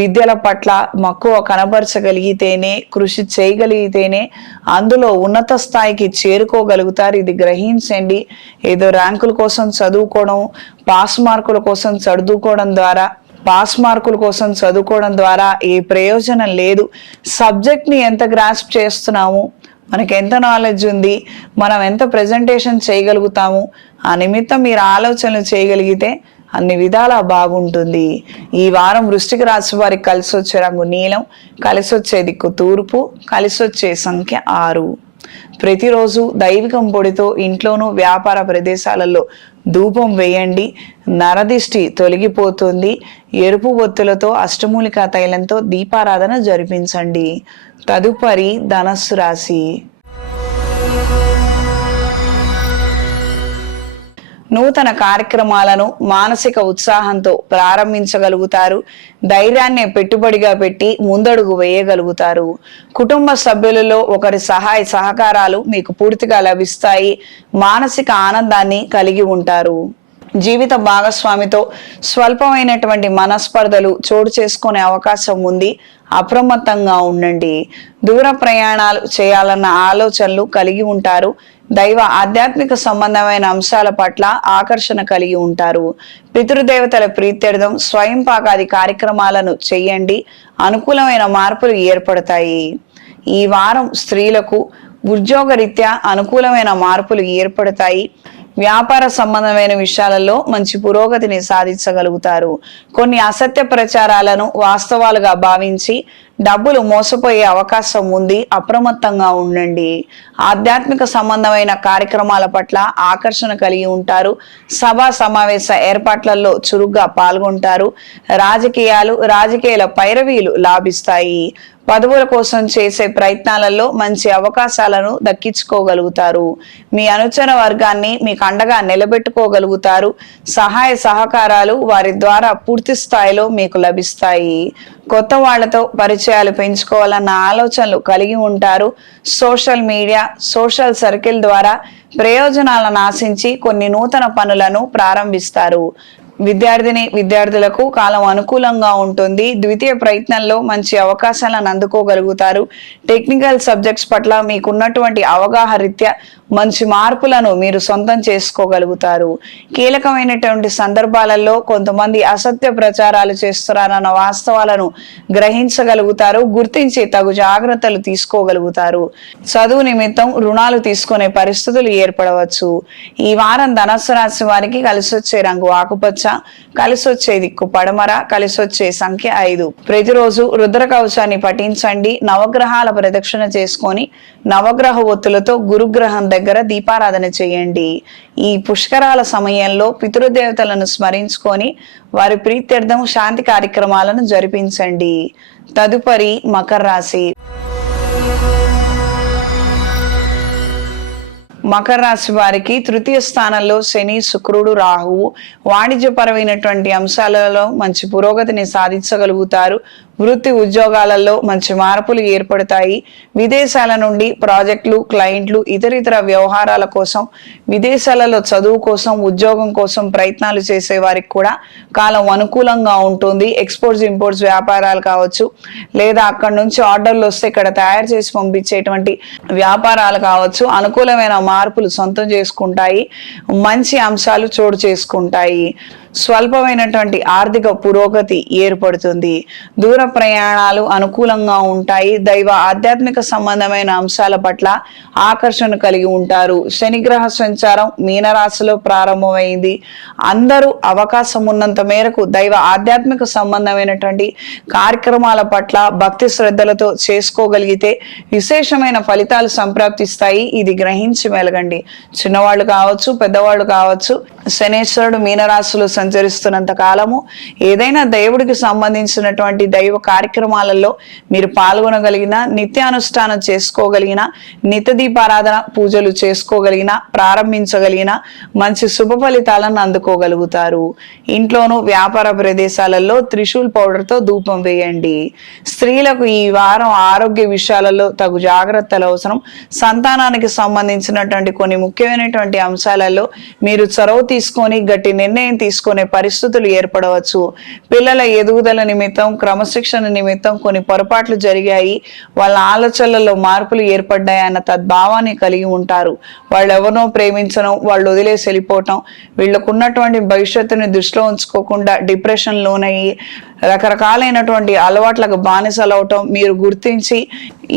విద్యల పట్ల మక్కువ కనబరచగలిగితేనే, కృషి చేయగలిగితేనే అందులో ఉన్నత స్థాయికి చేరుకోగలుగుతారు. ఇది గ్రహించండి. ఏదో ర్యాంకుల కోసం చదువుకోవడం, పాస్ మార్కుల కోసం చదువుకోవడం ద్వారా ఏ ప్రయోజనం లేదు. సబ్జెక్ట్ని ఎంత గ్రాస్ప్ చేస్తున్నాము, మనకి ఎంత నాలెడ్జ్ ఉంది, మనం ఎంత ప్రెజెంటేషన్ చేయగలుగుతాము, ఆ నిమిత్తం మీరు ఆలోచనలు చేయగలిగితే అన్ని విధాలా బాగుంటుంది. ఈ వారం వృశ్చిక రాశి వారికి కలిసి వచ్చే రంగు నీలం, కలిసి వచ్చే దిక్కు తూర్పు, కలిసి వచ్చే సంఖ్య 6. ప్రతిరోజు దైవికం పొడితో ఇంట్లోనూ వ్యాపార ప్రదేశాలలో ధూపం వేయండి. నరదిష్టి తొలగిపోతుంది. ఎరుపు ఒత్తులతో అష్టమూలికా తైలంతో దీపారాధన జరిపించండి. తదుపరి ధనస్సు రాశి. నూతన కార్యక్రమాలను మానసిక ఉత్సాహంతో ప్రారంభించగలుగుతారు. ధైర్యాన్ని పెట్టుబడిగా పెట్టి ముందడుగు వేయగలుగుతారు. కుటుంబ సభ్యులలో ఒకరి సహాయ సహకారాలు మీకు పూర్తిగా లభిస్తాయి. మానసిక ఆనందాన్ని కలిగి ఉంటారు. జీవిత భాగస్వామితో స్వల్పమైనటువంటి మనస్పర్ధలు చోటు చేసుకునే అవకాశం ఉంది. అప్రమత్తంగా ఉండండి. దూర ప్రయాణాలు చేయాలన్న ఆలోచనలు కలిగి ఉంటారు. దైవ ఆధ్యాత్మిక సంబంధమైన అంశాల పట్ల ఆకర్షణ కలిగి ఉంటారు. పితృదేవతల ప్రీత్యర్థం స్వయం పాకాది కార్యక్రమాలను చేయండి. అనుకూలమైన మార్పులు ఏర్పడతాయి. ఈ వారం స్త్రీలకు ఉద్యోగరీత్యా అనుకూలమైన మార్పులు ఏర్పడతాయి. వ్యాపార సంబంధమైన విషయాలలో మంచి పురోగతిని సాధించగలుగుతారు. కొన్ని అసత్య ప్రచారాలను వాస్తవాలుగా భావించి డబ్బులు మోసపోయే అవకాశం ఉంది. అప్రమత్తంగా ఉండండి. ఆధ్యాత్మిక సంబంధమైన కార్యక్రమాల పట్ల ఆకర్షణ కలిగి ఉంటారు. సభా సమావేశ ఏర్పాట్లలో చురుగ్గా పాల్గొంటారు. రాజకీయాల పైరవీలు లాభిస్తాయి. పదవుల కోసం చేసే ప్రయత్నాలలో మంచి అవకాశాలను దక్కించుకోగలుగుతారు. మీ అనుచర వర్గాన్ని మీకు అండగా నిలబెట్టుకోగలుగుతారు. సహాయ సహకారాలు వారి ద్వారా పూర్తి స్థాయిలో మీకు లభిస్తాయి. కొత్త వాళ్లతో పరిచయాలు పెంచుకోవాలన్న ఆలోచనలు కలిగి ఉంటారు. సోషల్ మీడియా, సోషల్ సర్కిల్ ద్వారా ప్రయోజనాలను ఆశించి కొన్ని నూతన పనులను ప్రారంభిస్తారు. విద్యార్థులకు కాలం అనుకూలంగా ఉంటుంది. ద్వితీయ ప్రయత్నంలో మంచి అవకాశాలను అందుకోగలుగుతారు. టెక్నికల్ సబ్జెక్ట్స్ పట్ల మీకున్నటువంటి అవగాహన రీత్యా మంచి మార్పులను మీరు సొంతం చేసుకోగలుగుతారు. కీలకమైనటువంటి సందర్భాలలో కొంతమంది అసత్య ప్రచారాలు చేస్తున్నారన్న వాస్తవాలను గ్రహించగలుగుతారు. గుర్తించి తగు జాగ్రత్తలు తీసుకోగలుగుతారు. చదువు నిమిత్తం రుణాలు తీసుకునే పరిస్థితులు ఏర్పడవచ్చు. ఈ వారం ధనస్సు రాశి వారికి కలిసి వచ్చే రంగు ఆకుపచ్చ, కలిసి వచ్చే దిక్కు పడమర, కలిసి వచ్చే సంఖ్య 5. ప్రతిరోజు రుద్ర కవచాన్ని పఠించండి. నవగ్రహాల ప్రదక్షిణ చేసుకొని నవగ్రహ ఒత్తులతో గురుగ్రహం దగ్గర దీపారాధన చేయండి. ఈ పుష్కరాల సమయంలో పితృదేవతలను స్మరించుకొని వారి ప్రీత్యర్థం శాంతి కార్యక్రమాలను జరిపించండి. తదుపరి మకర రాశి. మకర రాశి వారికి తృతీయ స్థానంలో శని, శుక్రుడు, రాహువు వాణిజ్యపరమైనటువంటి అంశాలలో మంచి పురోగతిని సాధించగలుగుతారు. వృత్తి ఉద్యోగాలలో మంచి మార్పులు ఏర్పడతాయి. విదేశాల నుండి ప్రాజెక్టులు, క్లయింట్లు, ఇతరితర వ్యవహారాల కోసం, విదేశాలలో చదువు కోసం, ఉద్యోగం కోసం ప్రయత్నాలు చేసే వారికి కూడా కాలం అనుకూలంగా ఉంటుంది. ఎక్స్పోర్ట్స్ ఇంపోర్ట్స్ వ్యాపారాలు కావచ్చు, లేదా అక్కడ నుంచి ఆర్డర్లు వస్తే ఇక్కడ తయారు చేసి పంపించేటువంటి వ్యాపారాలు కావచ్చు, అనుకూలమైన మార్పులు సొంతం చేసుకుంటాయి. మంచి అంశాలు చోటు చేసుకుంటాయి. స్వల్పమైనటువంటి ఆర్థిక పురోగతి ఏర్పడుతుంది. దూర ప్రయాణాలు అనుకూలంగా ఉంటాయి. దైవ ఆధ్యాత్మిక సంబంధమైన అంశాల పట్ల ఆకర్షణ కలిగి ఉంటారు. శనిగ్రహ సంచారం మీనరాశిలో ప్రారంభమైంది. అందరూ అవకాశం ఉన్నంత మేరకు దైవ ఆధ్యాత్మిక సంబంధమైనటువంటి కార్యక్రమాల పట్ల భక్తి శ్రద్ధలతో చేసుకోగలిగితే విశేషమైన ఫలితాలు సంప్రాప్తిస్తాయి. ఇది గ్రహించి మెలగండి. చిన్నవాళ్ళు కావచ్చు, పెద్దవాళ్ళు కావచ్చు. శనేశ్వరుడు మీనరాశిలో సంచరిస్తున్నంత కాలము ఏదైనా దేవుడికి సంబంధించినటువంటి దైవ కార్యక్రమాలలో మీరు పాల్గొనగలిగిన, నిత్యానుష్ఠానం చేసుకోగలిగిన, నిత్య దీపారాధన పూజలు చేసుకోగలిగిన, ప్రారంభించగలిగిన మంచి శుభ ఫలితాలను అందుకోగలుగుతారు. ఇంట్లోనూ వ్యాపార ప్రదేశాలలో త్రిశూల్ పౌడర్తో ధూపం వేయండి. స్త్రీలకు ఈ వారం ఆరోగ్య విషయాలలో తగు జాగ్రత్తలు అవసరం. సంతానానికి సంబంధించినటువంటి కొన్ని ముఖ్యమైనటువంటి అంశాలలో మీరు చొరవ తీసుకొని గట్టి నిర్ణయం తీసుకునే పరిస్థితులు ఏర్పడవచ్చు. పిల్లల ఎదుగుదల నిమిత్తం, క్రమశిక్షణ నిమిత్తం కొన్ని పొరపాట్లు జరిగాయి. వాళ్ళ ఆలోచనలలో మార్పులు ఏర్పడ్డాయి అన్న తద్భావాన్ని కలిగి ఉంటారు. వాళ్ళు ఎవరినో ప్రేమించడం, వాళ్ళు వదిలేసి వెళ్ళిపోవటం, వీళ్ళకు ఉన్నటువంటి భవిష్యత్తుని దృష్టిలో ఉంచుకోకుండా డిప్రెషన్ లోనయ్యి రకరకాలైనటువంటి అలవాట్లకు బానిసలవటం మీరు గుర్తించి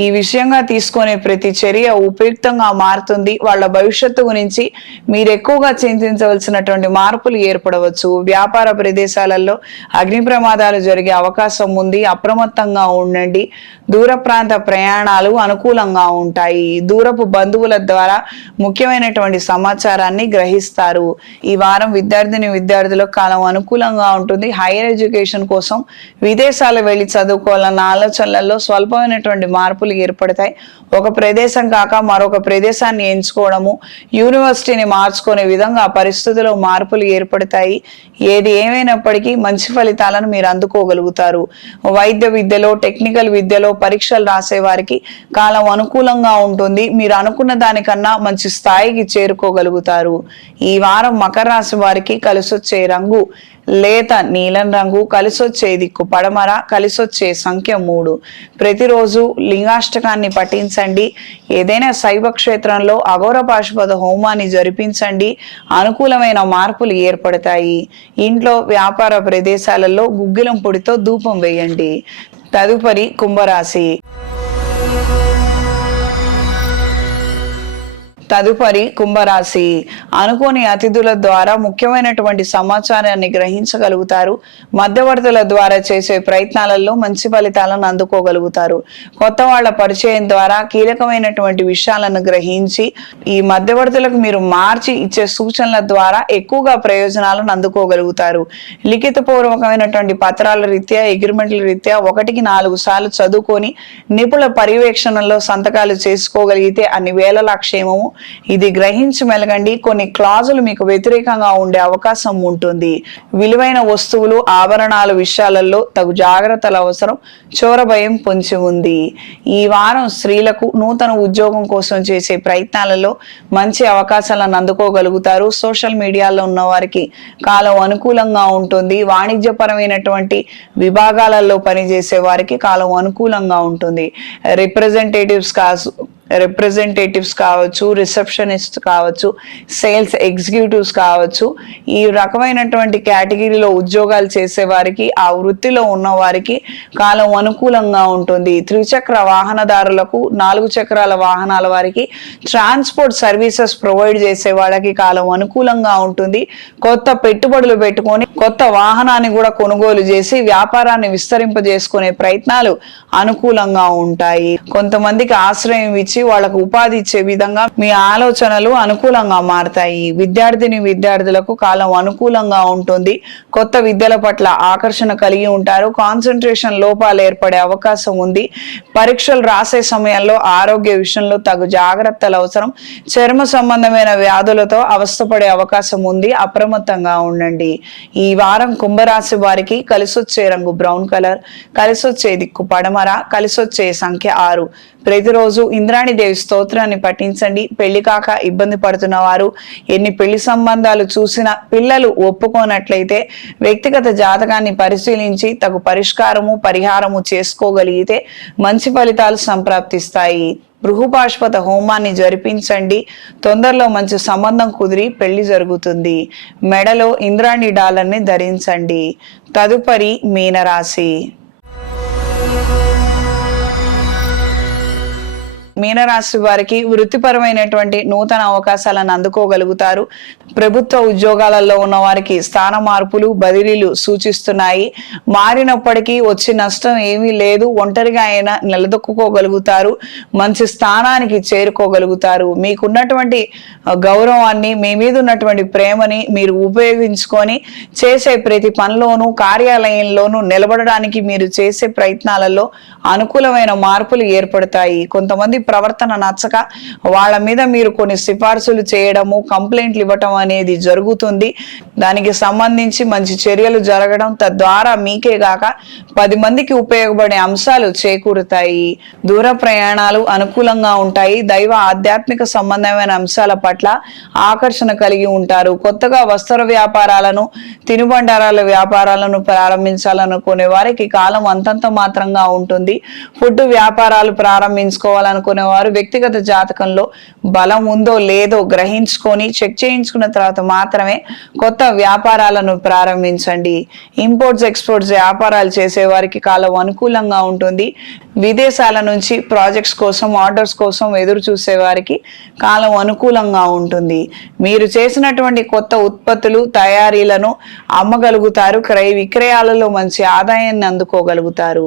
ఈ విషయంగా తీసుకునే ప్రతి చర్య ఉపయుక్తంగా మారుతుంది. వాళ్ళ భవిష్యత్తు గురించి మీరు ఎక్కువగా చింతించవలసినటువంటి మార్పులు ఏర్పడవచ్చు. వ్యాపార ప్రదేశాలలో అగ్ని ప్రమాదాలు జరిగే అవకాశం ఉంది. అప్రమత్తంగా ఉండండి. దూర ప్రాంత ప్రయాణాలు అనుకూలంగా ఉంటాయి. దూరపు బంధువుల ద్వారా ముఖ్యమైనటువంటి సమాచారాన్ని గ్రహిస్తారు. ఈ వారం విద్యార్థులకు కాలం అనుకూలంగా ఉంటుంది. హైయర్ ఎడ్యుకేషన్ కోసం విదేశాలు వెళ్లి చదువుకోవాలన్న ఆలోచనలలో స్వల్పమైనటువంటి మార్పులు ఏర్పడతాయి. ఒక ప్రదేశం కాక మరొక ప్రదేశాన్ని ఎంచుకోవడము, యూనివర్సిటీని మార్చుకునే విధంగా పరిస్థితుల్లో మార్పులు ఏర్పడతాయి. ఏది ఏమైనప్పటికీ మంచి ఫలితాలను మీరు అందుకోగలుగుతారు. వైద్య విద్యలో, టెక్నికల్ విద్యలో పరీక్షలు రాసే వారికి కాలం అనుకూలంగా ఉంటుంది. మీరు అనుకున్న దానికన్నా మంచి స్థాయికి చేరుకోగలుగుతారు. ఈ వారం మకర రాశి వారికి కలిసొచ్చే రంగు లేత నీలం రంగు, కలిసొచ్చే దిక్కు పడమర, కలిసొచ్చే సంఖ్య 3. ప్రతిరోజు లింగాష్టకాన్ని పఠించండి. ఏదైనా శైవ క్షేత్రంలో అఘోర పాశుపత హోమాన్ని జరిపించండి. అనుకూలమైన మార్పులు ఏర్పడతాయి. ఇంట్లో వ్యాపార ప్రదేశాలలో గుగ్గిలం పొడితో ధూపం వేయండి. తదుపరి కుంభరాశి. అనుకోని అతిథుల ద్వారా ముఖ్యమైనటువంటి సమాచారాన్ని గ్రహించగలుగుతారు. మధ్యవర్తుల ద్వారా చేసే ప్రయత్నాలలో మంచి ఫలితాలను అందుకోగలుగుతారు. కొత్త వాళ్ళ పరిచయం ద్వారా కీలకమైనటువంటి విషయాలను గ్రహించి ఈ మధ్యవర్తులకు మీరు మార్చి ఇచ్చే సూచనల ద్వారా ఎక్కువగా ప్రయోజనాలను అందుకోగలుగుతారు. లిఖిత పూర్వకమైనటువంటి పత్రాల రీత్యా, అగ్రిమెంట్ల రీత్యా 1-4 సార్లు చదువుకొని నిపుణుల పర్యవేక్షణలో సంతకాలు చేసుకోగలిగితే అన్ని వేళలా క్షేమము. ఇది గ్రహించి మెలగండి. కొన్ని క్లాజులు మీకు వ్యతిరేకంగా ఉండే అవకాశం ఉంటుంది. విలువైన వస్తువులు, ఆభరణాల విషయాలలో తగు జాగ్రత్తలు అవసరం. చోర భయం పొంచి ఉంది. ఈ వారం స్త్రీలకు నూతన ఉద్యోగం కోసం చేసే ప్రయత్నాలలో మంచి అవకాశాలను అందుకోగలుగుతారు. సోషల్ మీడియాలో ఉన్న వారికి కాలం అనుకూలంగా ఉంటుంది. వాణిజ్యపరమైనటువంటి విభాగాలలో పనిచేసే వారికి కాలం అనుకూలంగా ఉంటుంది. రిప్రజెంటేటివ్స్ కావచ్చు, రిసెప్షనిస్ట్ కావచ్చు, సేల్స్ ఎగ్జిక్యూటివ్స్ కావచ్చు, ఈ రకమైనటువంటి కేటగిరీలో ఉద్యోగాలు చేసే వారికి, ఆ వృత్తిలో ఉన్న వారికి కాలం అనుకూలంగా ఉంటుంది. 3 చక్ర వాహనదారులకు, 4 చక్రాల వాహనాల వారికి, ట్రాన్స్పోర్ట్ సర్వీసెస్ ప్రొవైడ్ చేసే వాళ్ళకి కాలం అనుకూలంగా ఉంటుంది. కొత్త పెట్టుబడులు పెట్టుకొని కొత్త వాహనాన్ని కూడా కొనుగోలు చేసి వ్యాపారాన్ని విస్తరింపజేసుకునే ప్రయత్నాలు అనుకూలంగా ఉంటాయి. కొంతమందికి ఆశ్రయం ఇచ్చి ఇచ్చి వాళ్ళకు ఉపాధి ఇచ్చే విధంగా మీ ఆలోచనలు అనుకూలంగా మారతాయి. విద్యార్థులకు కాలం అనుకూలంగా ఉంటుంది. కొత్త విద్యల పట్ల ఆకర్షణ కలిగి ఉంటారు. కాన్సన్ట్రేషన్ లోపాలు ఏర్పడే అవకాశం ఉంది. పరీక్షలు రాసే సమయంలో ఆరోగ్య విషయంలో తగు జాగ్రత్తలు అవసరం. చర్మ సంబంధమైన వ్యాధులతో అవస్థపడే అవకాశం ఉంది. అప్రమత్తంగా ఉండండి. ఈ వారం కుంభరాశి వారికి కలిసొచ్చే రంగు బ్రౌన్ కలర్, కలిసొచ్చే దిక్కు పడమర, కలిసొచ్చే సంఖ్య 6. ప్రతిరోజు ఇంద్రాణి దేవి స్తోత్రాన్ని పఠించండి. పెళ్లి కాక ఇబ్బంది పడుతున్న వారు, ఎన్ని పెళ్లి సంబంధాలు చూసినా పిల్లలు ఒప్పుకోనట్లయితే వ్యక్తిగత జాతకాన్ని పరిశీలించి తగు పరిహారము చేసుకోగలిగితే మంచి ఫలితాలు సంప్రాప్తిస్తాయి. బృహుపాశ్వత హోమాన్ని జరిపించండి. తొందరలో మంచి సంబంధం కుదిరి పెళ్లి జరుగుతుంది. మెడలో ఇంద్రాణి డాలర్ని ధరించండి. తదుపరి మీనరాశి. మీనరాశి వారికి వృత్తిపరమైనటువంటి నూతన అవకాశాలను అందుకోగలుగుతారు. ప్రభుత్వ ఉద్యోగాలలో ఉన్న వారికి స్థాన మార్పులు, బదిలీలు సూచిస్తున్నాయి. మారినప్పటికీ వచ్చే నష్టం ఏమీ లేదు. ఒంటరిగా అయినా నిలదొక్కుకోగలుగుతారు. మంచి స్థానానికి చేరుకోగలుగుతారు. మీకున్నటువంటి గౌరవాన్ని, మీ మీద ఉన్నటువంటి ప్రేమని మీరు ఉపయోగించుకొని చేసే ప్రతి పనిలోనూ, కార్యాలయంలోనూ నిలబడడానికి మీరు చేసే ప్రయత్నాలలో అనుకూలమైన మార్పులు ఏర్పడతాయి. కొంతమంది ప్రవర్తన నచ్చక వాళ్ళ మీద మీరు కొన్ని సిఫార్సులు చేయడము, కంప్లైంట్లు ఇవ్వటం అనేది జరుగుతుంది. దానికి సంబంధించి మంచి చర్యలు జరగడం, తద్వారా మీకే గాక 10 మందికి ఉపయోగపడే అంశాలు చేకూరుతాయి. దూర ప్రయాణాలు అనుకూలంగా ఉంటాయి. దైవ ఆధ్యాత్మిక సంబంధమైన అంశాల పట్ల ఆకర్షణ కలిగి ఉంటారు. కొత్తగా వస్త్ర వ్యాపారాలను, తినుబండారాల వ్యాపారాలను ప్రారంభించాలనుకునే వారికి కాలం అంతంత మాత్రంగా ఉంటుంది. ఫుడ్ వ్యాపారాలు ప్రారంభించుకోవాలనుకునే వారు వ్యక్తిగత జాతకంలో బలం ఉందో లేదో గ్రహించుకొని చెక్ చేయించుకున్న తర్వాత మాత్రమే కొత్త వ్యాపారాలను ప్రారంభించండి. ఇంపోర్ట్స్ ఎక్స్పోర్ట్స్ వ్యాపారాలు చేసే వారికి కాలం అనుకూలంగా ఉంటుంది. విదేశాల నుంచి ప్రాజెక్ట్స్ కోసం, ఆర్డర్స్ కోసం ఎదురు చూసే వారికి కాలం అనుకూలంగా ఉంటుంది. మీరు చేసినటువంటి కొత్త ఉత్పత్తులు, తయారీలను అమ్మగలుగుతారు. క్రయ విక్రయాలలో మంచి ఆదాయాన్ని అందుకోగలుగుతారు.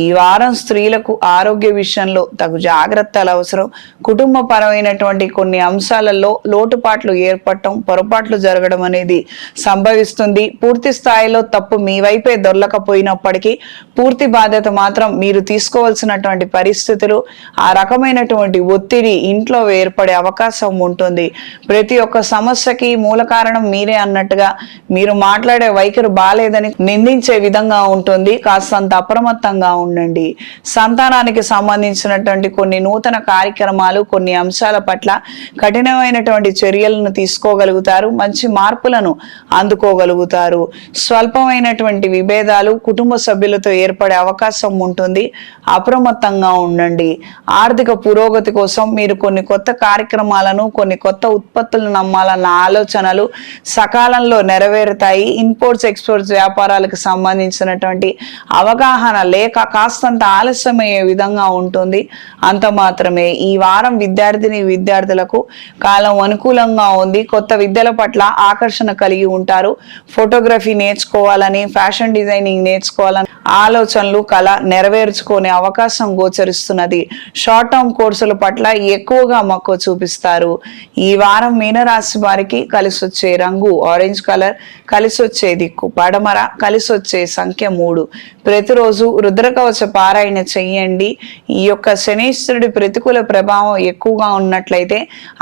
ఈ వారం స్త్రీలకు ఆరోగ్య విషయంలో తగు జాగ్రత్తలు అవసరం. కుటుంబపరమైనటువంటి కొన్ని అంశాలలో లోటుపాట్లు ఏర్పడటం, పొరపాట్లు జరగడం అనేది సంభవిస్తుంది. పూర్తి స్థాయిలో తప్పు మీ వైపే దొరలకపోయినప్పటికీ పూర్తి బాధ్యత మాత్రం మీరు తీసుకోవాల్సినటువంటి పరిస్థితులు, ఆ రకమైనటువంటి ఒత్తిడి ఇంట్లో ఏర్పడే అవకాశం ఉంటుంది. ప్రతి ఒక్క సమస్యకి మూల కారణం మీరే అన్నట్టుగా మీరు మాట్లాడే వైఖరి బాలేదని నిందించే విధంగా ఉంటుంది. కాస్తంత అప్రమత్తంగా ఉండండి. సంతానానికి సంబంధించినటువంటి కొన్ని నూతన కార్యక్రమాలు, కొన్ని అంశాల పట్ల కఠినమైనటువంటి చర్యలను తీసుకోగలుగుతారు. మంచి మార్పులను అందుకోగలుగుతారు. స్వల్పమైనటువంటి విభేదాలు కుటుంబ సభ్యులతో ఏర్పడే అవకాశం ఉంటుంది. అప్రమత్తంగా ఉండండి. ఆర్థిక పురోగతి కోసం మీరు కొన్ని కొత్త కార్యక్రమాలను, కొన్ని కొత్త ఉత్పత్తులను నమ్మాలన్న ఆలోచనలు సకాలంలో నెరవేరుతాయి. ఇంపోర్ట్స్ ఎక్స్పోర్ట్స్ వ్యాపారాలకు సంబంధించినటువంటి అవగాహన లేక కాస్తంత ఆలస్యమయ్యే విధంగా ఉంటుంది. అంత మాత్రమే. ఈ వారం విద్యార్థులకు కాలం అనుకూలంగా ఉంది. కొత్త విద్యల పట్ల ఆకర్షణ కలిగి ఉంటారు. ఫోటోగ్రఫీ నేర్చుకోవాలని, ఫ్యాషన్ డిజైనింగ్ నేర్చుకోవాలని ఆలోచనలు, కళ నెరవేర్చుకునే అవకాశం గోచరిస్తున్నది. షార్ట్ టర్మ్ కోర్సుల పట్ల ఎక్కువగా మక్కువ చూపిస్తారు. ఈ వారం మీనరాశి వారికి కలిసొచ్చే రంగు ఆరెంజ్ కలర్, కలిసొచ్చే దిక్కు పడమర, కలిసొచ్చే సంఖ్య 3. ప్రతిరోజు రుద్రకవచ పారాయణ చెయ్యండి. ఈ యొక్క శనీశ్వరుడి ప్రతికూల ప్రభావం ఎక్కువగా ఉన్నట్లయితే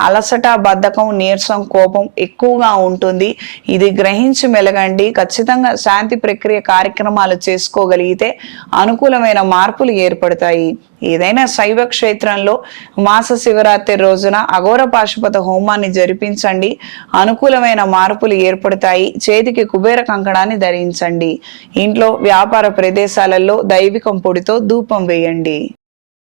అలసట, బద్ధకం, నీరసం, కోపం ఎక్కువగా ఉంటుంది. ఇది గ్రహించి మెలగండి. ఖచ్చితంగా శాంతి ప్రక్రియ కార్యక్రమాలు చేసుకోగలిగితే అనుకూలమైన మార్పులు ఏర్పడతాయి. ఏదైనా శైవ క్షేత్రంలో మాస శివరాత్రి రోజున అఘోర పాశుపత హోమాన్ని జరిపించండి. అనుకూలమైన మార్పులు ఏర్పడతాయి. చేతికి కుబేర కంకణాన్ని ధరించండి. ఇంట్లో, వ్యాపార ప్రదేశాలలో దైవికం పొడితో ధూపం వేయండి.